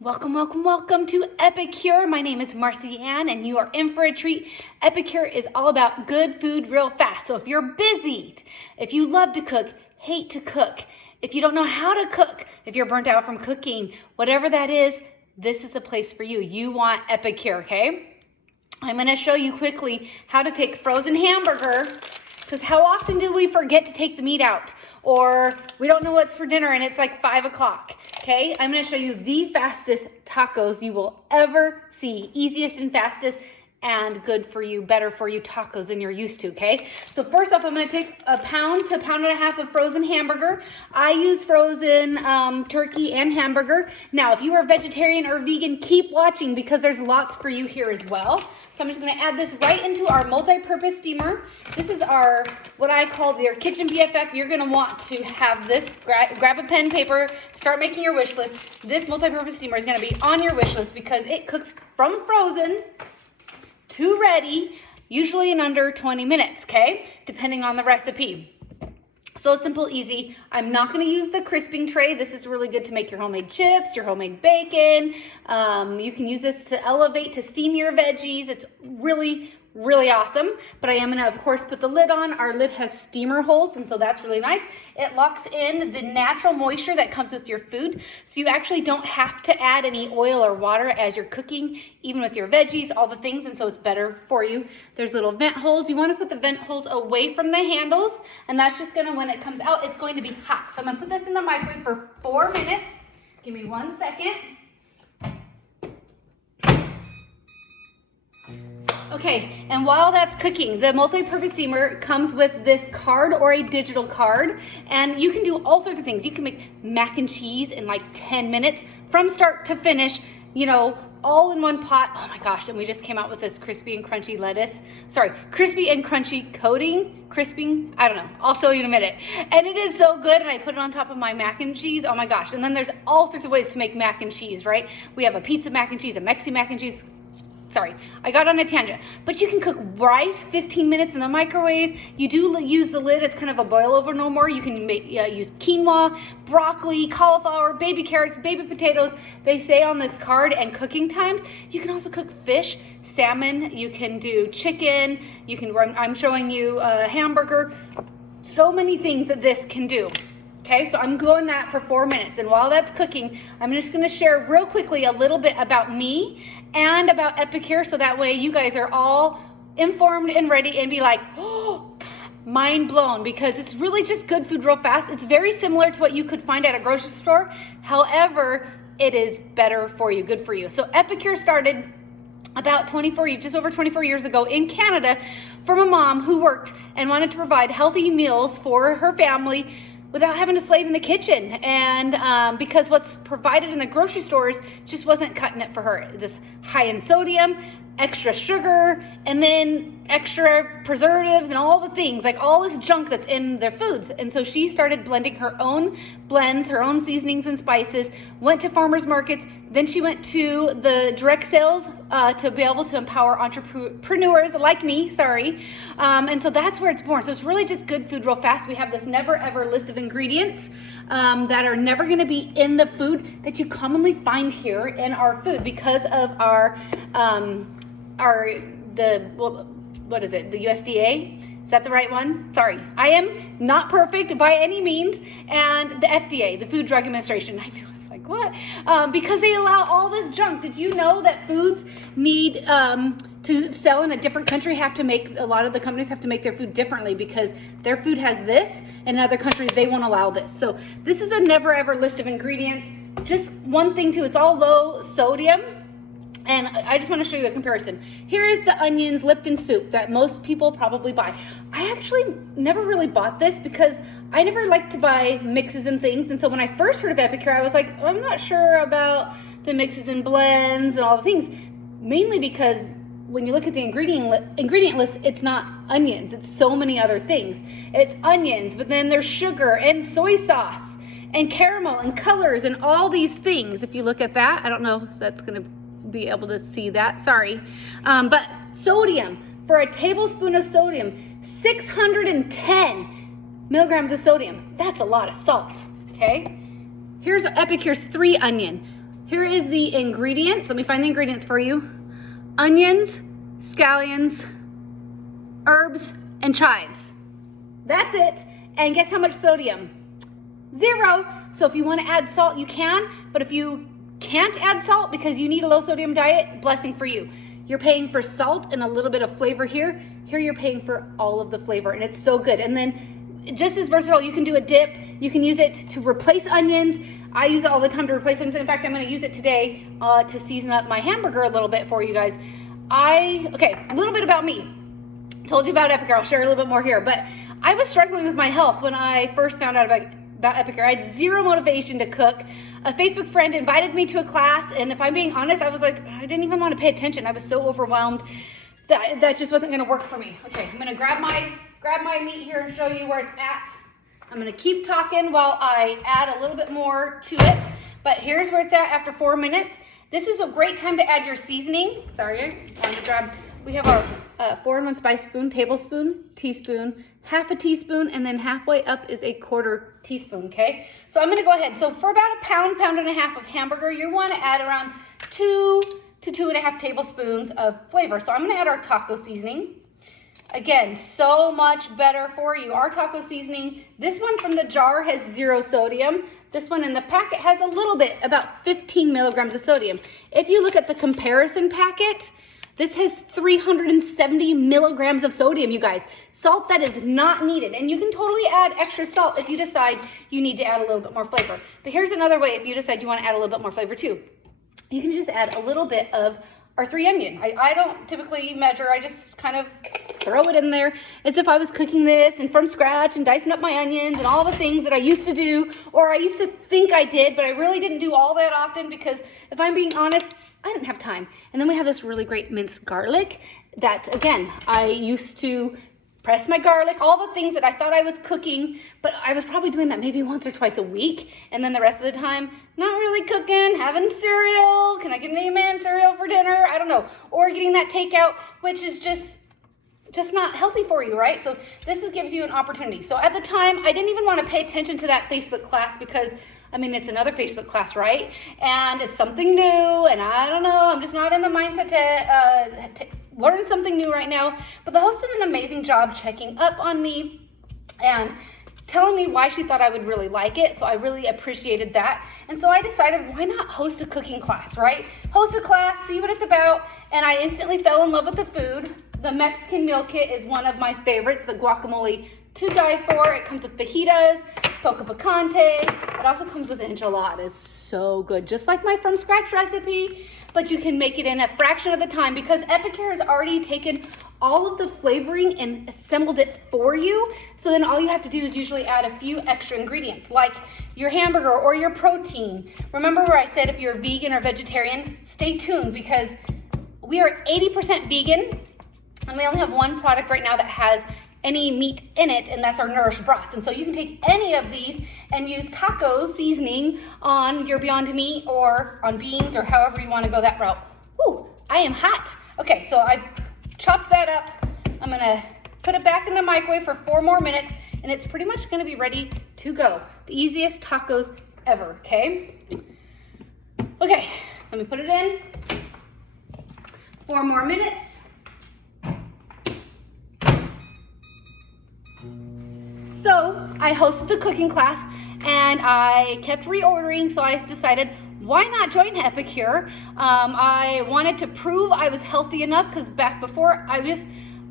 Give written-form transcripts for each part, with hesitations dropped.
Welcome, welcome, welcome to Epicure. My name is Marcy Ann and you are in for a treat. Epicure is all about good food real fast. So if you're busy, if you love to cook, hate to cook, if you don't know how to cook, if you're burnt out from cooking, whatever that is, this is a place for you. You want Epicure, okay? I'm gonna show you quickly how to take frozen hamburger, because how often do we forget to take the meat out? Or we don't know what's for dinner and it's like 5 o'clock, okay? I'm gonna show you the fastest tacos you will ever see. Easiest and fastest and good for you, better for you tacos than you're used to, okay? So first off, I'm gonna take a pound to a pound and a half of frozen hamburger. I use frozen turkey and hamburger. Now, if you are vegetarian or vegan, keep watching because there's lots for you here as well. So I'm just gonna add this right into our multi-purpose steamer. This is our, what I call their kitchen BFF. You're gonna want to have this, grab a pen, paper, start making your wish list. This multi-purpose steamer is gonna be on your wish list because it cooks from frozen to ready, usually in under 20 minutes, okay? Depending on the recipe. So simple, easy. I'm not gonna use the crisping tray. This is really good to make your homemade chips, your homemade bacon. You can use this to elevate, to steam your veggies. It's really awesome. But I am gonna, of course, put the lid on. Our lid has steamer holes, and so that's really nice. It locks in the natural moisture that comes with your food. So you actually don't have to add any oil or water as you're cooking, even with your veggies, all the things, and so it's better for you. There's little vent holes. You wanna put the vent holes away from the handles, and that's just gonna, when it comes out, it's going to be hot. So I'm gonna put this in the microwave for 4 minutes. Give me 1 second. Okay, and while that's cooking, the multi-purpose steamer comes with this card or a digital card, and you can do all sorts of things. You can make mac and cheese in like 10 minutes from start to finish, you know, all in one pot. Oh my gosh, and we just came out with this crispy and crunchy lettuce. Sorry, crispy and crunchy coating, crisping, I don't know. I'll show you in a minute. And it is so good, and I put it on top of my mac and cheese. Oh my gosh, and then there's all sorts of ways to make mac and cheese, right? We have a pizza mac and cheese, a Mexican mac and cheese. Sorry, I got on a tangent. But you can cook rice 15 minutes in the microwave. You do use the lid as kind of a boil over no more. You can use quinoa, broccoli, cauliflower, baby carrots, baby potatoes. They say on this card and cooking times. You can also cook fish, salmon. You can do chicken. You can. I'm showing you a hamburger. So many things that this can do. Okay, so I'm going that for 4 minutes. And while that's cooking, I'm just gonna share real quickly a little bit about me and about Epicure, so that way you guys are all informed and ready and be like, oh, mind blown, because it's really just good food real fast. It's very similar to what you could find at a grocery store. However, it is better for you, good for you. So Epicure started about just over 24 years ago in Canada from a mom who worked and wanted to provide healthy meals for her family without having to slave in the kitchen. And because what's provided in the grocery stores just wasn't cutting it for her. Just high in sodium, extra sugar, and then extra preservatives and all the things, like all this junk that's in their foods. And so she started blending her own blends, her own seasonings and spices, went to farmers markets, then she went to the direct sales to be able to empower entrepreneurs like me, and so that's where it's born. So it's really just good food real fast. We have this never ever list of ingredients that are never gonna be in the food that you commonly find here in our food because of what is it, the USDA? Is that the right one? Sorry, I am not perfect by any means. And the FDA, the Food Drug Administration. I know, I was like, what? Because they allow all this junk. Did you know that foods need to sell in a different country, a lot of the companies have to make their food differently because their food has this, and in other countries they won't allow this. So this is a never ever list of ingredients. Just one thing too, it's all low sodium. And I just want to show you a comparison. Here is the onions Lipton soup that most people probably buy. I actually never really bought this because I never liked to buy mixes and things. And so when I first heard of Epicure, I was like, I'm not sure about the mixes and blends and all the things. Mainly because when you look at the ingredient list, it's not onions. It's so many other things. It's onions, but then there's sugar and soy sauce and caramel and colors and all these things. If you look at that, I don't know if that's going to be able to see that, sorry. But sodium, for a tablespoon of sodium, 610 milligrams of sodium. That's a lot of salt, okay? Here's Epicure's 3 onion. Here is the ingredients. Let me find the ingredients for you. Onions, scallions, herbs, and chives. That's it. And guess how much sodium? 0. So if you want to add salt, you can, but if you can't add salt because you need a low sodium diet, blessing for you. You're paying for salt and a little bit of flavor here. Here you're paying for all of the flavor, and it's so good. And then just as versatile, you can do a dip. You can use it to replace onions. I use it all the time to replace onions. In fact, I'm gonna use it today to season up my hamburger a little bit for you guys. Okay, a little bit about me. Told you about Epicure, I'll share a little bit more here, but I was struggling with my health when I first found out about Epicure. I had zero motivation to cook. A Facebook friend invited me to a class, and if I'm being honest, I was like, I didn't even want to pay attention. I was so overwhelmed that just wasn't gonna work for me. Okay, I'm gonna grab my meat here and show you where it's at. I'm gonna keep talking while I add a little bit more to it, but here's where it's at after 4 minutes. This is a great time to add your seasoning. Sorry, I wanted to grab, we have our 4-in-1 spice spoon, tablespoon, teaspoon, half a teaspoon, and then halfway up is a 1/4 teaspoon, okay? So I'm gonna go ahead. So for about a pound and a half of hamburger, you wanna add around 2 to 2.5 tablespoons of flavor. So I'm gonna add our taco seasoning. Again, so much better for you. Our taco seasoning, this one from the jar has 0 sodium. This one in the packet has a little bit, about 15 milligrams of sodium. If you look at the comparison packet, this has 370 milligrams of sodium, you guys. Salt that is not needed. And you can totally add extra salt if you decide you need to add a little bit more flavor. But here's another way if you decide you want to add a little bit more flavor too. You can just add a little bit of our 3 onion. I don't typically measure, I just kind of throw it in there as if I was cooking this and from scratch and dicing up my onions and all the things that I used to do, or I used to think I did, but I really didn't do all that often because if I'm being honest, I didn't have time. And then we have this really great minced garlic that, again, I used to press my garlic, all the things that I thought I was cooking, but I was probably doing that maybe once or twice a week. And then the rest of the time, not really cooking, having cereal. Can I get an amen cereal for dinner? I don't know. Or getting that takeout, which is just not healthy for you, right? So this gives you an opportunity. So at the time, I didn't even want to pay attention to that Facebook class because I mean, it's another Facebook class, right? And it's something new, and I don't know, I'm just not in the mindset to learn something new right now. But the host did an amazing job checking up on me and telling me why she thought I would really like it. So I really appreciated that. And so I decided, why not host a cooking class, right? Host a class, see what it's about. And I instantly fell in love with the food. The Mexican meal kit is one of my favorites, the guacamole to die for. It comes with fajitas, poco picante. It also comes with enchiladas. So good, just like my from scratch recipe, but you can make it in a fraction of the time because Epicure has already taken all of the flavoring and assembled it for you. So then all you have to do is usually add a few extra ingredients like your hamburger or your protein. Remember where I said if you're vegan or vegetarian, stay tuned because we are 80% vegan and we only have one product right now that has any meat in it, and that's our Nourish broth. And so you can take any of these and use taco seasoning on your Beyond Meat or on beans or however you want to go that route. Ooh, I am hot. Okay, so I chopped that up. I'm gonna put it back in the microwave for 4 more minutes, and it's pretty much gonna be ready to go. The easiest tacos ever, okay? Okay, let me put it in. 4 more minutes. So I hosted the cooking class and I kept reordering, so I decided, why not join Epicure? I wanted to prove I was healthy enough because back before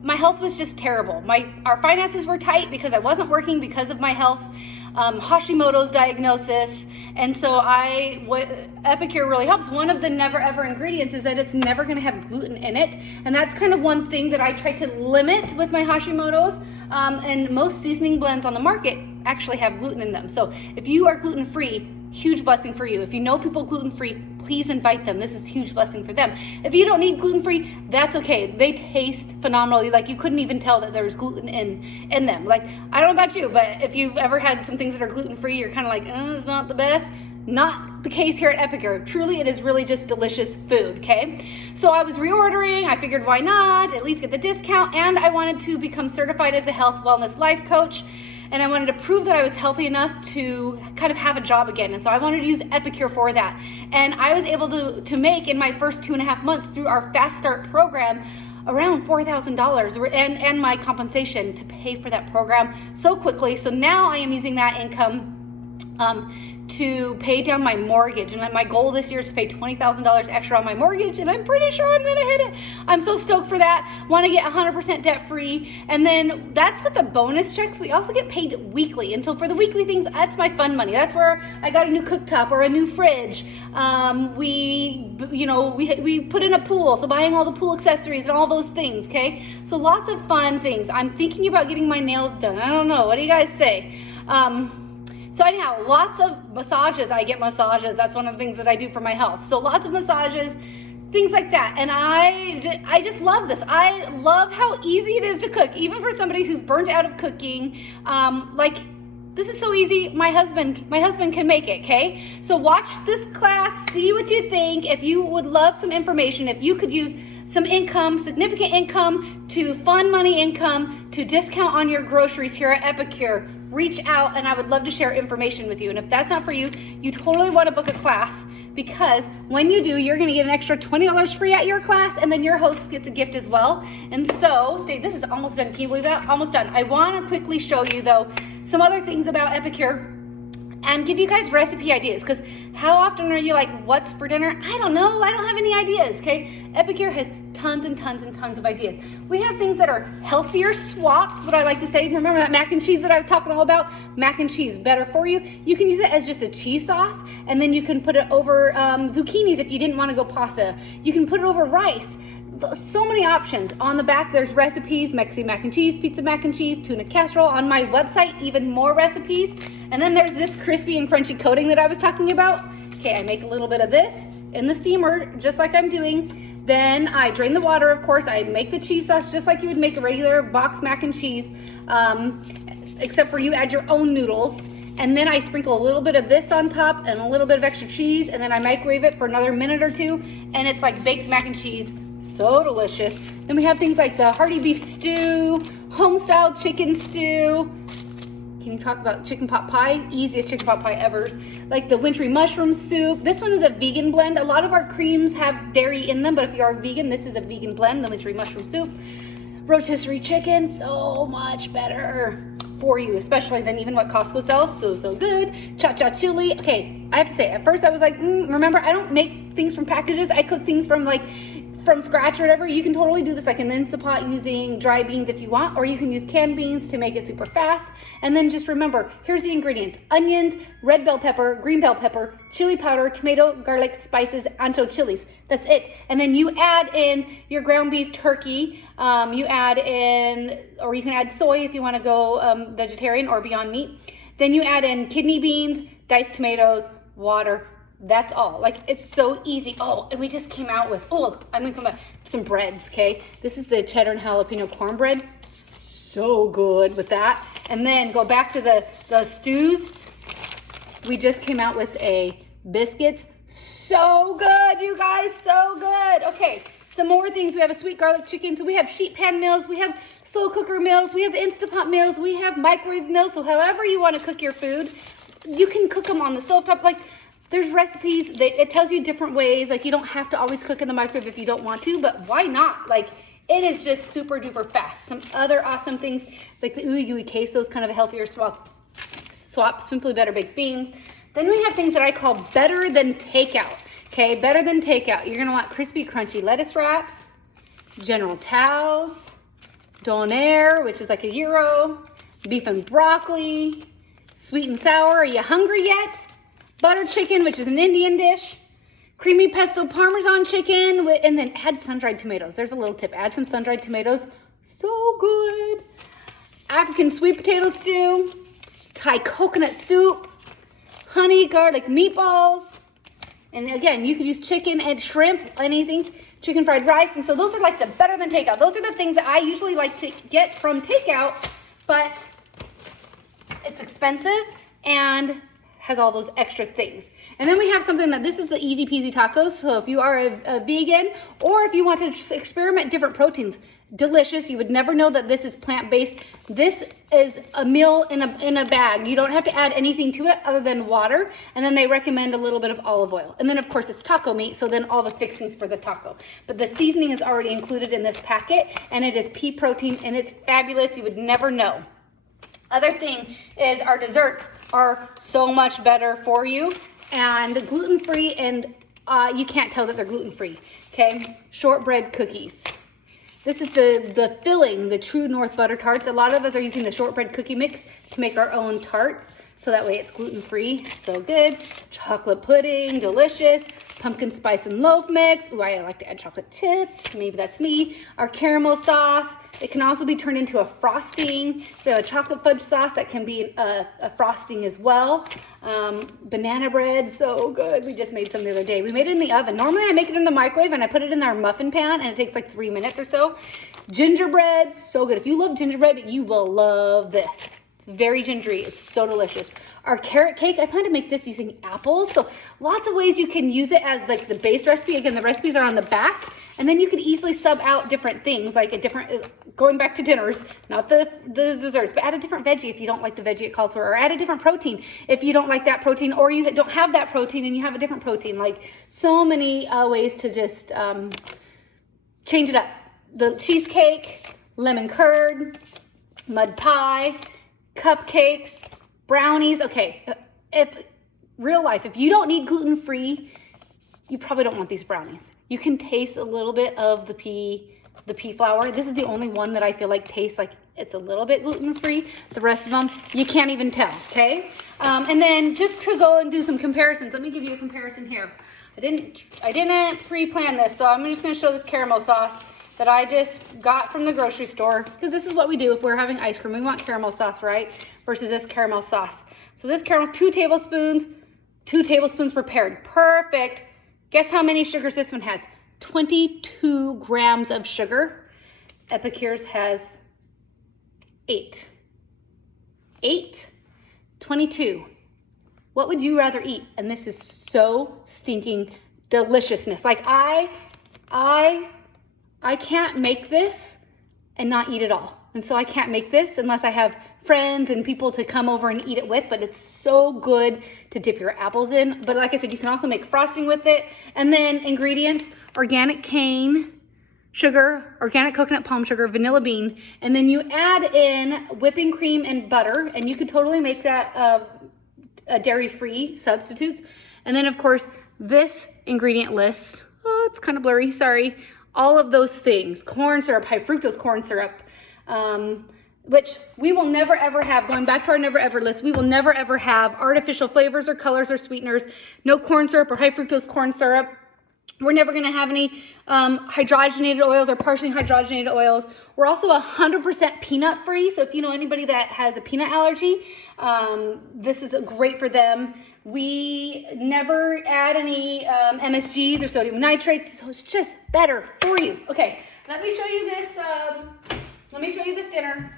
my health was just terrible. Our finances were tight because I wasn't working because of my health, Hashimoto's diagnosis, and so Epicure really helps. One of the never ever ingredients is that it's never gonna have gluten in it, and that's kind of one thing that I try to limit with my Hashimoto's, and most seasoning blends on the market actually have gluten in them. So if you are gluten-free, huge blessing for you. If you know people gluten-free, please invite them. This is a huge blessing for them. If you don't need gluten-free, that's okay. They taste phenomenally. Like you couldn't even tell that there was gluten in them. Like, I don't know about you, but if you've ever had some things that are gluten-free, you're kind of like, it's not the best. Not the case here at Epicure. Truly, it is really just delicious food, okay? So I was reordering. I figured why not? At least get the discount. And I wanted to become certified as a health wellness life coach. and I wanted to prove that I was healthy enough to kind of have a job again. And so I wanted to use Epicure for that. And I was able to make in my first 2.5 months through our Fast Start program around $4,000 and my compensation to pay for that program so quickly. So now I am using that income to pay down my mortgage, and my goal this year is to pay $20,000 extra on my mortgage, and I'm pretty sure I'm gonna hit it. I'm so stoked for that. Want to get 100% debt free, and then that's with the bonus checks. We also get paid weekly, and so for the weekly things, that's my fun money. That's where I got a new cooktop or a new fridge. We put in a pool, so buying all the pool accessories and all those things. Okay, so lots of fun things. I'm thinking about getting my nails done. I don't know. What do you guys say? So anyhow, lots of massages. I get massages. That's one of the things that I do for my health. So lots of massages, things like that. And I just love this. I love how easy it is to cook, even for somebody who's burnt out of cooking. This is so easy. My husband can make it, okay? So watch this class, see what you think. If you would love some information, if you could use some income, significant income to fun money income to discount on your groceries here at Epicure, reach out and I would love to share information with you. And if that's not for you, you totally want to book a class, because when you do, you're going to get an extra $20 free at your class, and then your host gets a gift as well. And so, this is almost done. Can you believe that? Almost done. I want to quickly show you though some other things about Epicure and give you guys recipe ideas, because how often are you like, what's for dinner? I don't know. I don't have any ideas, okay? Epicure has tons and tons and tons of ideas. We have things that are healthier swaps, what I like to say. Remember that mac and cheese that I was talking all about? Mac and cheese, better for you. You can use it as just a cheese sauce, and then you can put it over zucchinis if you didn't want to go pasta. You can put it over rice. So many options. On the back, there's recipes, Mexican mac and cheese, pizza mac and cheese, tuna casserole. On my website, even more recipes. And then there's this crispy and crunchy coating that I was talking about. Okay, I make a little bit of this in the steamer, just like I'm doing. Then I drain the water, of course. I make the cheese sauce just like you would make a regular box mac and cheese, except for you add your own noodles. And then I sprinkle a little bit of this on top and a little bit of extra cheese, and then I microwave it for another minute or two, and it's like baked mac and cheese. So delicious. Then we have things like the hearty beef stew, home-style chicken stew. Can you talk about chicken pot pie? Easiest chicken pot pie ever. Like the wintry mushroom soup. This one is a vegan blend. A lot of our creams have dairy in them, but if you are vegan, this is a vegan blend, the wintry mushroom soup. Rotisserie chicken, so much better for you, especially than even what Costco sells. So good. Cha-cha chili. Okay, I have to say, at first I was like, remember, I don't make things from packages. I cook things from scratch or whatever. You can totally do this like an Instant Pot using dry beans if you want, or you can use canned beans to make it super fast. And then just remember, here's the ingredients: onions, red bell pepper, green bell pepper, chili powder, tomato, garlic, spices, ancho chilies. That's it. And then you add in your ground beef turkey. You add in, or you can add soy if you want to go vegetarian or Beyond Meat. Then you add in kidney beans, diced tomatoes, water. That's all. Like, it's so easy. Oh, and we just came out with, I'm gonna come back some breads, okay? This is the cheddar and jalapeno cornbread. So good with that. And then go back to the stews. We just came out with a biscuits. So good, you guys, so good. Okay, some more things. We have a sweet garlic chicken. So we have sheet pan meals. We have slow cooker meals. We have Instant Pot meals. We have microwave meals. So however you want to cook your food, you can cook them on the stovetop. Like, there's recipes, it tells you different ways. Like, you don't have to always cook in the microwave if you don't want to, but why not? Like, it is just super duper fast. Some other awesome things, like the ooey gooey queso is kind of a healthier swap, Simply Better baked beans. Then we have things that I call better than takeout. Okay, better than takeout. You're gonna want crispy, crunchy lettuce wraps, General Tso's, donair, which is like a gyro, beef and broccoli, sweet and sour. Are you hungry yet? Butter chicken, which is an Indian dish, creamy pesto parmesan chicken, and then add sun-dried tomatoes. There's a little tip. Add some sun-dried tomatoes. So good. African sweet potato stew, Thai coconut soup, honey garlic meatballs. And again, you can use chicken and shrimp, anything, chicken fried rice. And so those are like the better than takeout. Those are the things that I usually like to get from takeout, but it's expensive and has all those extra things. And then we have something that this is the easy peasy tacos. So if you are a vegan or if you want to experiment different proteins, delicious. You would never know that this is plant-based. This is a meal in a bag. You don't have to add anything to it other than water. And then they recommend a little bit of olive oil. And then of course it's taco meat, so then all the fixings for the taco. But the seasoning is already included in this packet, and it is pea protein, and it's fabulous. You would never know. Other thing is our desserts are so much better for you and gluten-free, and you can't tell that they're gluten-free, okay? Shortbread cookies. This is the filling, the True North butter tarts. A lot of us are using the shortbread cookie mix to make our own tarts, so that way it's gluten-free. So good. Chocolate pudding, delicious. Pumpkin spice and loaf mix. Ooh, I like to add chocolate chips. Maybe that's me. Our caramel sauce. It can also be turned into a frosting. We have a chocolate fudge sauce that can be a frosting as well. Banana bread, so good. We just made some the other day. We made it in the oven. Normally I make it in the microwave and I put it in our muffin pan and it takes like 3 minutes or so. Gingerbread, so good. If you love gingerbread, you will love this. It's very gingery. It's so delicious. Our carrot cake, I plan to make this using apples. So lots of ways you can use it as like the base recipe. Again, the recipes are on the back. And then you can easily sub out different things, like a different, going back to dinners, not the desserts, but add a different veggie if you don't like the veggie it calls for, or add a different protein if you don't like that protein, or you don't have that protein and you have a different protein. Like so many ways to just change it up. The cheesecake, lemon curd, mud pie, cupcakes, brownies. Okay, if real life, if you don't need gluten-free, you probably don't want these brownies. You can taste a little bit of the pea flour. This is the only one that I feel like tastes like it's a little bit gluten-free. The rest of them, you can't even tell, okay? And then just to go and do some comparisons, let me give you a comparison here. I didn't pre-plan this, so I'm just gonna show this caramel sauce that I just got from the grocery store, because this is what we do if we're having ice cream. We want caramel sauce, right? Versus this caramel sauce. So this caramel, 2 tablespoons prepared. Perfect. Guess how many sugars this one has? 22 grams of sugar. Epicure's has 8. 8, 22. What would you rather eat? And this is so stinking deliciousness. Like I can't make this and not eat it all. And so I can't make this unless I have friends and people to come over and eat it with, but it's so good to dip your apples in. But like I said, you can also make frosting with it. And then ingredients, organic cane sugar, organic coconut palm sugar, vanilla bean, and then you add in whipping cream and butter, and you could totally make that a dairy-free substitutes. And then of course, this ingredient list, oh, it's kind of blurry, sorry. All of those things, corn syrup, high fructose corn syrup, which we will never ever have, going back to our never ever list, we will never ever have artificial flavors or colors or sweeteners, no corn syrup or high fructose corn syrup. We're never gonna have any hydrogenated oils or partially hydrogenated oils. We're also 100% peanut free, so if you know anybody that has a peanut allergy, this is great for them. We never add any MSGs or sodium nitrates, so it's just better for you. Okay, let me show you this. Let me show you this dinner.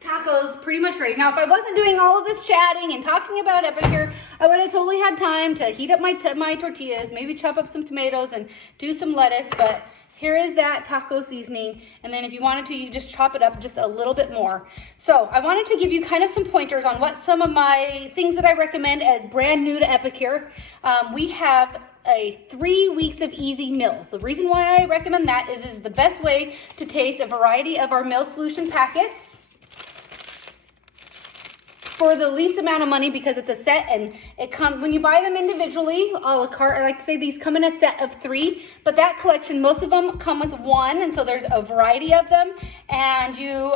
Tacos pretty much ready. Now, if I wasn't doing all of this chatting and talking about Epicure, I would have totally had time to heat up my tortillas, maybe chop up some tomatoes and do some lettuce, but here is that taco seasoning, and then if you wanted to, you just chop it up just a little bit more. So I wanted to give you kind of some pointers on what some of my things that I recommend as brand new to Epicure. We have a 3 weeks of easy meals. The reason why I recommend that is the best way to taste a variety of our meal solution packets for the least amount of money, because it's a set and it comes, when you buy them individually, a la carte, I like to say these come in a set of 3, but that collection, most of them come with 1, and so there's a variety of them, and you,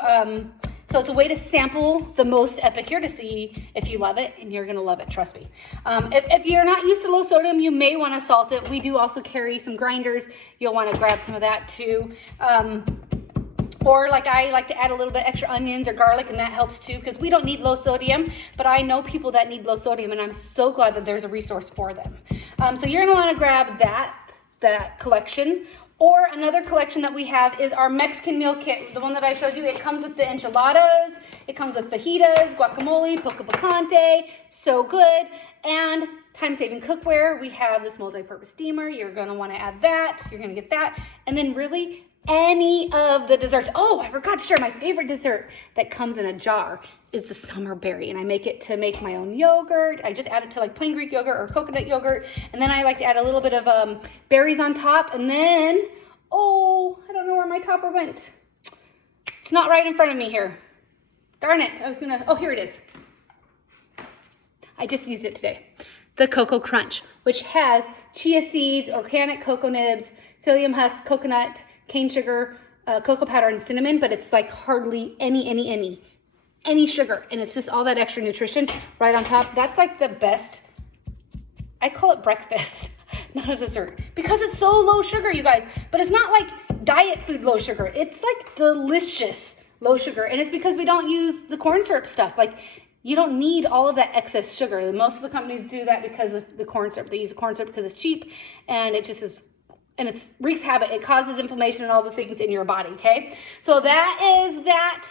so it's a way to sample the most Epicure to see if you love it, and you're gonna love it, trust me. If you're not used to low sodium, you may wanna salt it. We do also carry some grinders. You'll wanna grab some of that too. Or like I like to add a little bit extra onions or garlic, and that helps too, because we don't need low sodium, but I know people that need low sodium, and I'm so glad that there's a resource for them. So you're gonna wanna grab that collection, Or another collection that we have is our Mexican meal kit, the one that I showed you. It comes with the enchiladas, it comes with fajitas, guacamole, pico picante, so good. And time-saving cookware, we have this multi-purpose steamer. You're gonna wanna add that, you're gonna get that. And then really any of the desserts. Oh, I forgot to share my favorite dessert that comes in a jar is the summer berry. And I make it to make my own yogurt. I just add it to like plain Greek yogurt or coconut yogurt. And then I like to add a little bit of berries on top. And then, oh, I don't know where my topper went. It's not right in front of me here. Darn it, oh, here it is. I just used it today. The Cocoa Crunch, which has chia seeds, organic cocoa nibs, psyllium husk, coconut, cane sugar, cocoa powder, and cinnamon, but it's like hardly any sugar, and it's just all that extra nutrition right on top. That's like the best, I call it breakfast, not a dessert, because it's so low sugar, you guys, but it's not like diet food low sugar. It's like delicious low sugar, and it's because we don't use the corn syrup stuff. Like, you don't need all of that excess sugar. Most of the companies do that because of the corn syrup. They use the corn syrup because it's cheap, and it just is, and it wreaks havoc. It causes inflammation and all the things in your body, okay? So that is that.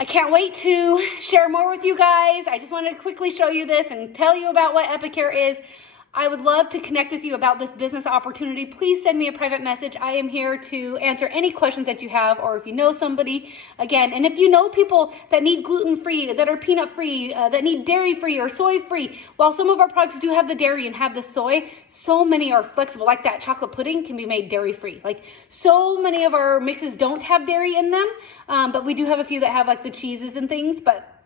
I can't wait to share more with you guys. I just wanted to quickly show you this and tell you about what Epicure is. I would love to connect with you about this business opportunity. Please send me a private message. I am here to answer any questions that you have, or if you know somebody, again, and if you know people that need gluten-free, that are peanut-free, that need dairy-free or soy-free, while some of our products do have the dairy and have the soy, so many are flexible. Like that chocolate pudding can be made dairy-free. Like, so many of our mixes don't have dairy in them, but we do have a few that have like the cheeses and things, but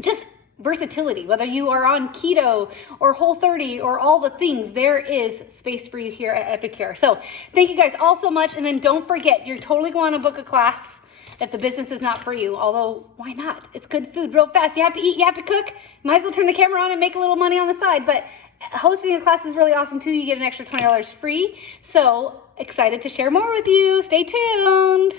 just versatility, whether you are on keto or Whole30 or all the things, there is space for you here at Epicure. So thank you guys all so much. And then don't forget, you're totally going to book a class if the business is not for you. Although, why not? It's good food real fast. You have to eat, you have to cook. Might as well turn the camera on and make a little money on the side. But hosting a class is really awesome too. You get an extra $20 free. So excited to share more with you. Stay tuned.